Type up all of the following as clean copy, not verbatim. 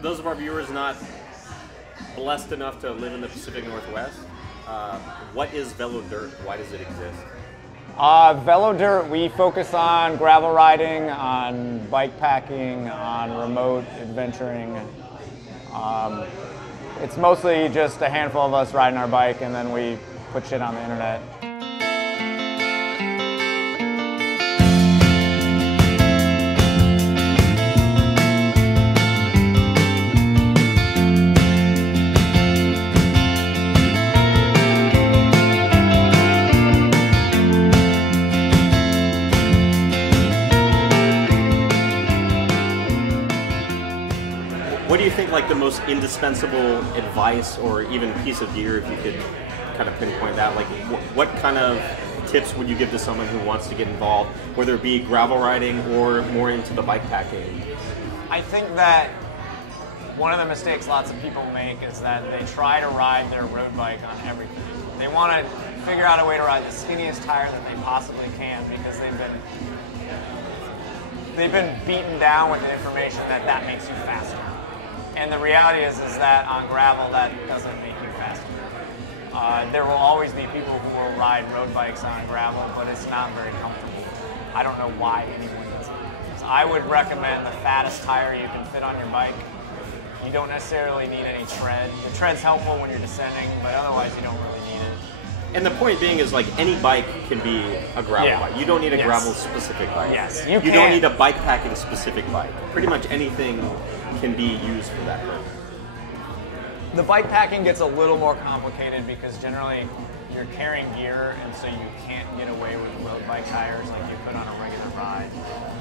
those of our viewers not blessed enough to live in the Pacific Northwest, what is Velodirt? Why does it exist? Velodirt, we focus on gravel riding, on bike packing, on remote adventuring. It's mostly just a handful of us riding our bike, and then we put shit on the internet. What do you think, like, the most indispensable advice or even piece of gear, if you could kind of pinpoint that? Like, what kind of tips would you give to someone who wants to get involved, whether it be gravel riding or more into the bike packing? I think that one of the mistakes lots of people make is that they try to ride their road bike on everything. They want to figure out a way to ride the skinniest tire that they possibly can because they've been beaten down with the information that that makes you faster. And the reality is that on gravel, that doesn't make you faster. There will always be people who will ride road bikes on gravel, but it's not very comfortable. I don't know why anyone does it. So I would recommend the fattest tire you can fit on your bike. You don't necessarily need any tread. The tread's helpful when you're descending, but otherwise you don't really need it. And the point being is, like, any bike can be a gravel bike. You don't need a gravel specific bike. Yes, you don't need a bike packing specific bike. Pretty much anything can be used for that purpose. The bike packing gets a little more complicated because generally you're carrying gear, and so you can't get away with road bike tires like you could on a regular ride.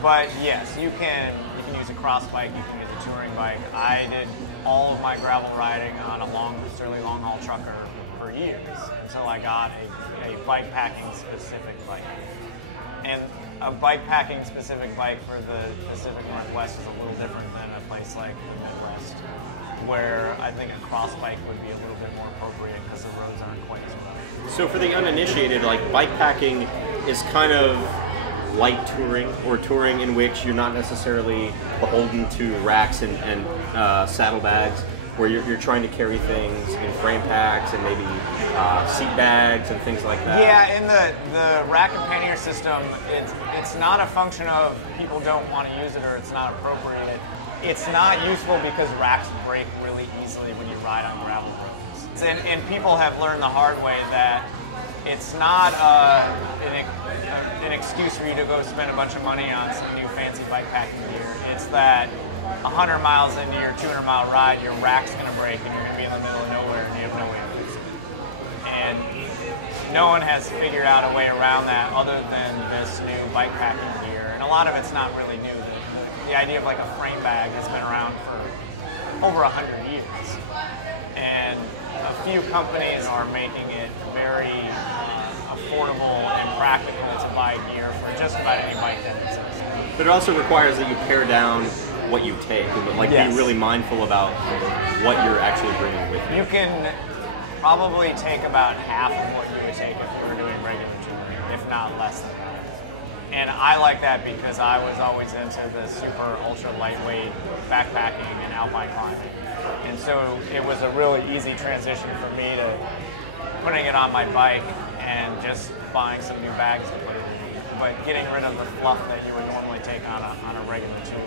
But yes, you can use a cross bike, you can use a touring bike. I did all of my gravel riding on a Sterling long haul trucker for years until I got a bike packing specific bike. And a bike packing specific bike for the Pacific Northwest is a little different than a place like the Midwest, where I think a cross bike would be a little bit more appropriate because the roads aren't quite as rough. So for the uninitiated, like, bike packing is kind of light touring, or touring in which you're not necessarily beholden to racks and saddlebags, where you're trying to carry things in frame packs and maybe seat bags and things like that. Yeah, in the rack and pannier system, it's not a function of people don't want to use it or it's not appropriate. It's not useful because racks break really easily when you ride on gravel roads. And people have learned the hard way that it's not an excuse for you to go spend a bunch of money on some new fancy bike packing gear. It's that 100 miles into your 200-mile ride, your rack's going to break and you're going to be in the middle of nowhere and you have no way to fix it. And no one has figured out a way around that other than this new bike packing gear. And a lot of it's not really new. The idea of like a frame bag has been around for over 100 years. And a few companies are making it very affordable and practical to buy gear for just about any bike that exists. But it also requires that you pare down what you take, and, like, be really mindful about what you're actually bringing with you. You can probably take about half of what you would take if you were doing regular touring, if not less than that. And I like that because I was always into the super ultra lightweight backpacking and alpine climbing. And so it was a really easy transition for me to putting it on my bike and just buying some new bags to put it in, but getting rid of the fluff that you would normally take on a regular tour.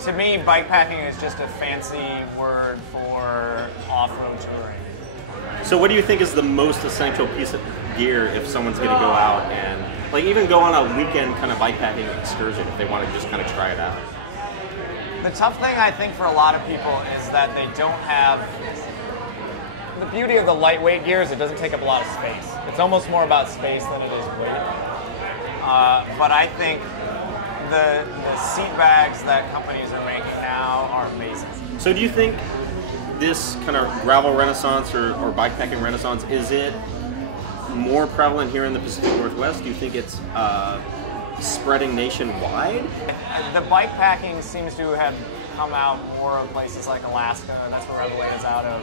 To me, bike packing is just a fancy word for off-road touring. So what do you think is the most essential piece of gear if someone's going to go out and, like, even go on a weekend kind of bike packing excursion if they want to just kind of try it out? The tough thing, I think, for a lot of people is that they don't have... The beauty of the lightweight gear is it doesn't take up a lot of space. It's almost more about space than it is weight. But I think the seat bags that companies are making now are amazing. So do you think this kind of gravel renaissance or bikepacking renaissance, is it more prevalent here in the Pacific Northwest? Do you think it's spreading nationwide? The bikepacking seems to have come out more of places like Alaska. That's where Velodirt is out of.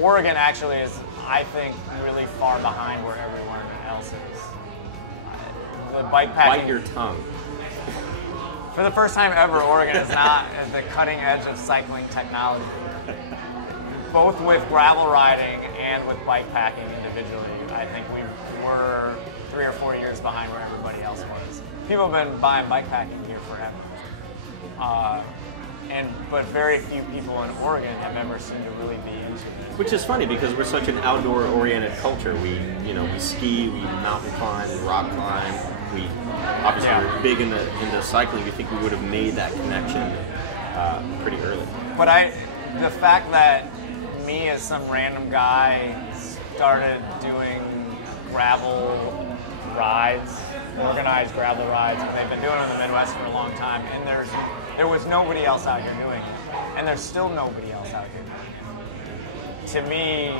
Oregon actually is, I think, really far behind where everyone else is. The bikepacking... Bite your tongue. For the first time ever, Oregon is not at the cutting edge of cycling technology. Both with gravel riding and with bike packing individually, I think we were 3 or 4 years behind where everybody else was. People have been buying bike packing gear forever. But very few people in Oregon have ever seemed to really be into it. Which is funny because we're such an outdoor-oriented culture. We ski, we mountain climb, we rock climb. We obviously we're big into cycling. You think we would have made that connection pretty early? But the fact that me as some random guy started doing gravel rides, organized gravel rides, and they've been doing it in the Midwest for a long time, and there was nobody else out here doing it, and there's still nobody else out here doing it. To me,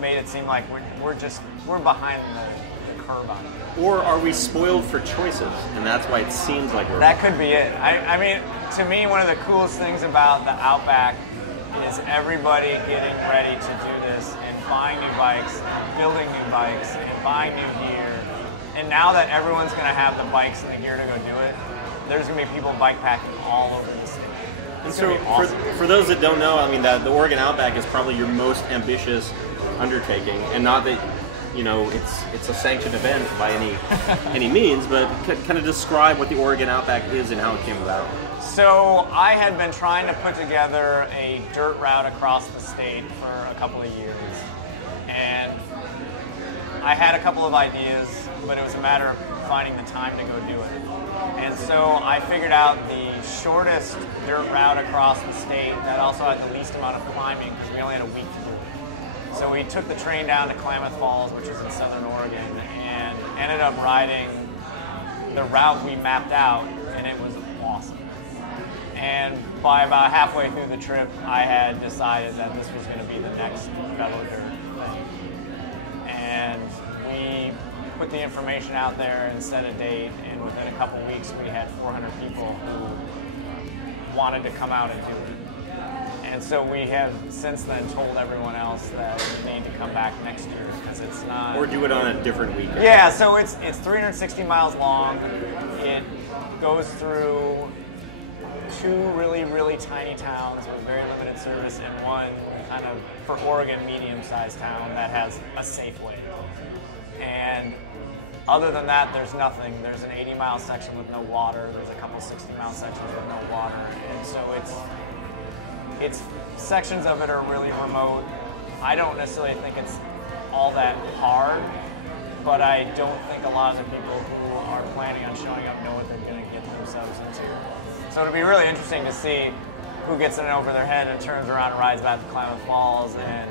made it seem like we're behind the curve on it. Or are we spoiled for choices, and that's why it seems like we're... That could be it. I mean, to me, one of the coolest things about the Outback is everybody getting ready to do this and buying new bikes, building new bikes, and buying new gear. And now that everyone's going to have the bikes and the gear to go do it, there's going to be people bike packing all over the state. It's so awesome. for those that don't know, I mean, the Oregon Outback is probably your most ambitious undertaking, and not that it's a sanctioned event by any means, but kind of describe what the Oregon Outback is and how it came about. So I had been trying to put together a dirt route across the state for a couple of years, and I had a couple of ideas, but it was a matter of finding the time to go do it. And so I figured out the shortest dirt route across the state that also had the least amount of climbing because we only had a week to do it. So we took the train down to Klamath Falls, which is in southern Oregon, and ended up riding the route we mapped out, and it was awesome. And by about halfway through the trip, I had decided that this was going to be the next Velodirt thing. And we put the information out there and set a date, and within a couple weeks we had 400 people who wanted to come out and do it. And so we have since then told everyone else that you need to come back next year because it's not... Or do it on a different weekend. Yeah, so it's 360 miles long. It goes through 2 really, really tiny towns with very limited service and one kind of, for Oregon, medium-sized town that has a Safeway. And other than that, there's nothing. There's an 80-mile section with no water. There's a couple 60-mile sections with no water. And so it's sections of it are really remote. I don't necessarily think it's all that hard, but I don't think a lot of the people who are planning on showing up know what they're going to get themselves into. So it'll be really interesting to see who gets in over their head and turns around and rides back to Klamath Falls. And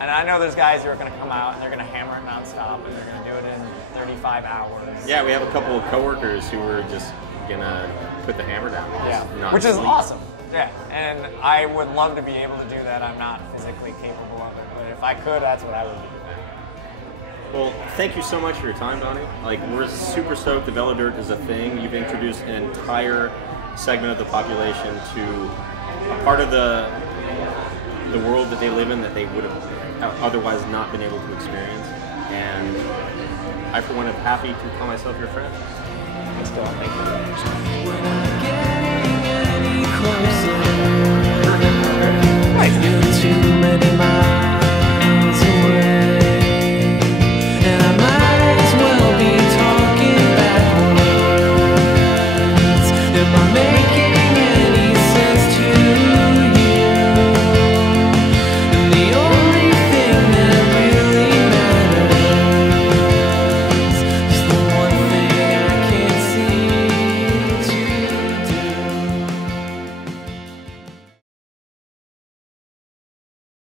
I know there's guys who are going to come out and they're going to hammer it nonstop and they're going to do it in 35 hours. Yeah, we have a couple of coworkers who are just going to put the hammer down. Which is awesome. Yeah, and I would love to be able to do that. I'm not physically capable of it, but if I could, that's what I would do. Well, thank you so much for your time, Donnie. Like, we're super stoked the Velodirt is a thing. You've introduced an entire segment of the population to a part of the world that they live in that they would have otherwise not been able to experience. And I, for one, am happy to call myself your friend. Thank you.